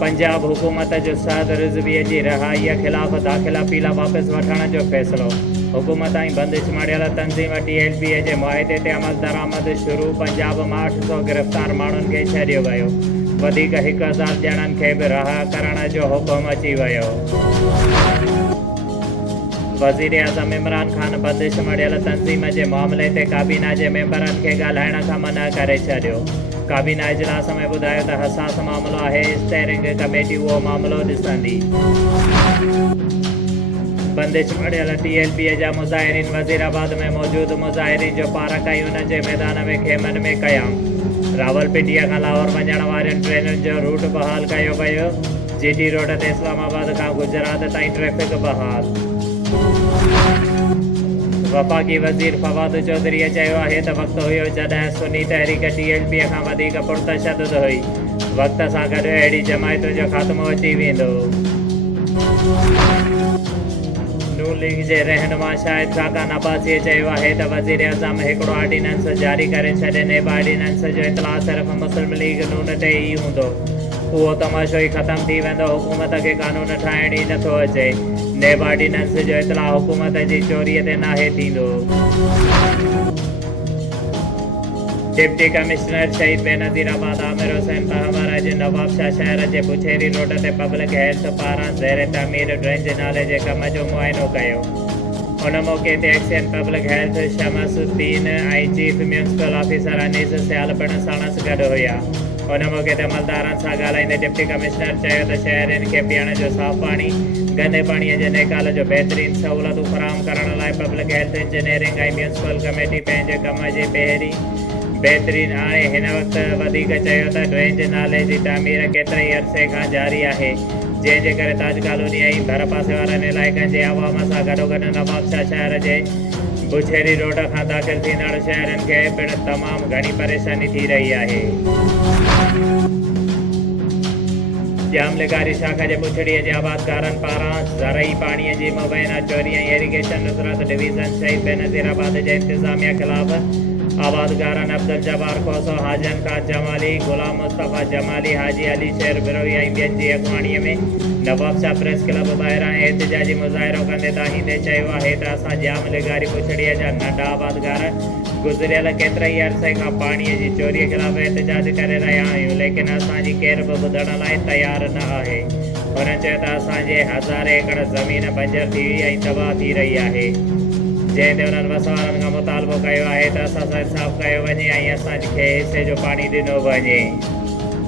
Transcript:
पंजाब हुकूमत जो साद रिज़वीअ जी रिहाईअ ख़िलाफ़ दाख़िला पीला वापसि वठण जो फ़ैसिलो। हुकूमत ऐं बंदिश मड़ियल तंज़ीम TLP जे मुआहिदे ते अमल दरामद शुरू। पंजाब में 800 गिरफ़्तार माण्हुनि खे छॾियो वियो। वधीक 1000 ॼणनि खे बि रिहा करण जो हुकुम अची वियो। वज़ीर आज़म इमरान ख़ान बंदिश मड़ियल तंज़ीम जे मामले ते काबीना जे मेंबरनि खे ॻाल्हाइण खां मना करे छॾियो। काबीना इजलास में ॿुधायो त हसास मामिलो आहे। स्टेयरिंग कमेटी उहो मामिलो ॾिसंदी। बंदिश मड़ियल TLP जा मुज़ाहिरीन वज़ीराबाद में मौजूदु मुज़ाहिरीन जो पार्क ऐं उन जे मैदान में खेमनि में क़याम। रावलपिंडीअ खां लाहौर वञण वारियुनि ट्रेनुनि जो रूट बहाल कयो वियो। GT रोड ते इस्लामाबाद खां गुजरात ताईं ट्रैफ़िक बहाल। वफ़ाक़ी वज़ीर फवाद चौधरीअ चयो आहे त वक़्तु हुयो जॾहिं सुन्नी तहरीक TLP खां वधीक पुरतशदुद हुई। वक़्त सां गॾु अहिड़ी जमायतुनि जो ख़ात्मो अची वेंदो। नून लीग जे रहनुमा शाहिद खाकान अब्बासीअ चयो आहे त वज़ीर आज़म हिकिड़ो ऑर्डिनेंस जारी करे छॾे। नेब ऑर्डिनेंस जो इतलाउ सिर्फ़ु मुस्लिम लीग नून ते ई हूंदो। उहो तमाशो ई ख़तमु थी वेंदो। हुकूमत खे कानून ठाहिण ई नथो अचे। नेब ऑर्डिनेंस जो इतलाउ हुकूमत जी चोरीअ ते नाहे थींदो। डिप्टी कमिश्नर शहीद बेनज़ीराबाद आमिर हुसैन तहवार अॼु नवाबशाह शहर जे बुछेरी रोड ते पब्लिक हेल्थ पारां ज़ेर तामीर ड्रेंज नाले जे कम जो मुआइनो कयो। उन मौक़े ते एक्शन पब्लिक हेल्थ शमसुद्दीन ऐं चीफ म्यूनिसिपल ऑफिसर अनीस सियाल पिणु साणुसि गॾु हुया। उन मौक़े ते अमलदारनि सां ॻाल्हाईंदे डिप्टी कमिश्नर चयो त शहरियुनि खे पीअण जो साफ़ पाणी, गंदे पाणीअ जे निकाल जो बहितरीन सहूलतूं फ़राहम करण लाइ पब्लिक हेल्थ इंजीनियरिंग ऐं म्यूनिसिपल कमेटी पंहिंजे कम जे पहिरीं बहितरीन आणे। हिन वक़्तु वधीक चयो त ड्रेंज नाले जी तामीर केतिरे ई अरसे खां जारी आहे, जंहिंजे करे ताज कॉलोनी ऐं भर पासे वारनि इलाइक़नि जे अवाम सां गॾोगॾु नवाबशाह शहर जे बुछेरी रोड खां दाख़िल थींदड़ शहरनि खे पिणु तमामु घणी परेशानी थी रही आहे। जामलिकारी शाखा जे बुछड़ीअ जे आबादकारनि पारां ज़रई पाणीअ जी मुबैना चोरी ऐं इरिगेशन नुसरत डिवीज़न शहीद बेनज़ीराबाद जे इंतिज़ामिया ख़िलाफ़ आबादकारनि अब्दुल जब्बार खोसो, हाजन खान जमाली, गुलाम मुस्तफ़ा जमाली, हाजी अली शेर बिरोही ऐं ॿियनि जी अॻुवाणीअ में नवाबशाह प्रेस क्लब ॿाहिरां एहतिजाजी मुज़ाहिरो कंदे ताहींदे चयो आहे त असां जामलिकारी बुछड़ीअ जा नंढा आबादकार गुज़िरियल केतिरे ई अरसे खां पाणीअ जी चोरीअ ख़िलाफ़ एहतिजाज करे रहिया आहियूं, लेकिन असांजी केर बि ॿुधण लाइ तयारु न आहे। हुननि चयो त असांजे हज़ारे एकड़ ज़मीन बंजर थी ऐं तबाह थी रही आहे, जंहिं ते उन्हनि वसवारनि खां मुतालबो कयो आहे त असां सां इंसाफ़ कयो वञे ऐं असांखे हिसे जो पाणी ॾिनो वञे।